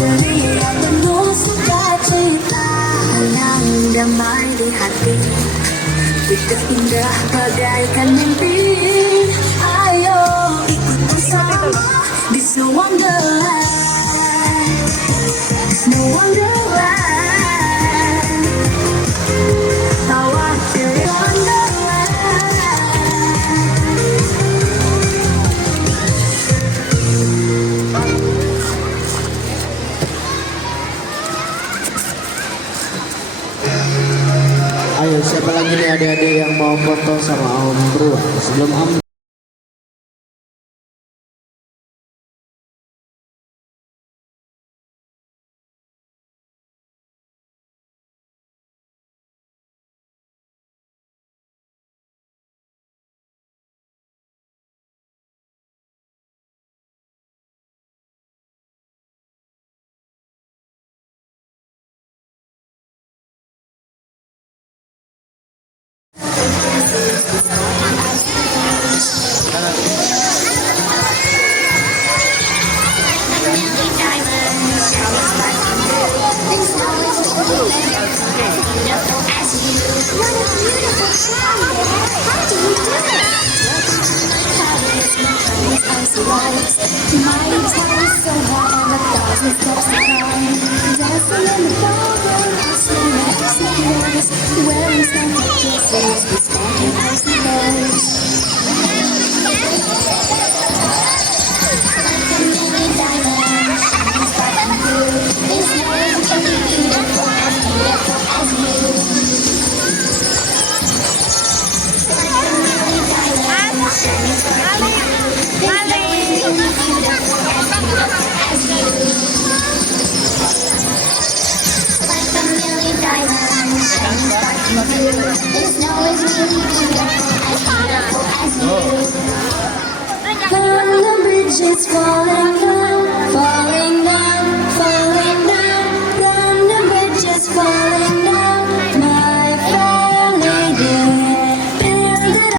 จะเรียกมนุษย์สุดาใจตาyang damai di hati kita indah bagaikan mimpi ayo ikut bersama di Snow Wonderland Snow Wonderland tawa dari Wonderland. Ayo, siapa lagi nih adik-adik yang mau foto sama Om Bro? Sebelum Om When the bridge is falling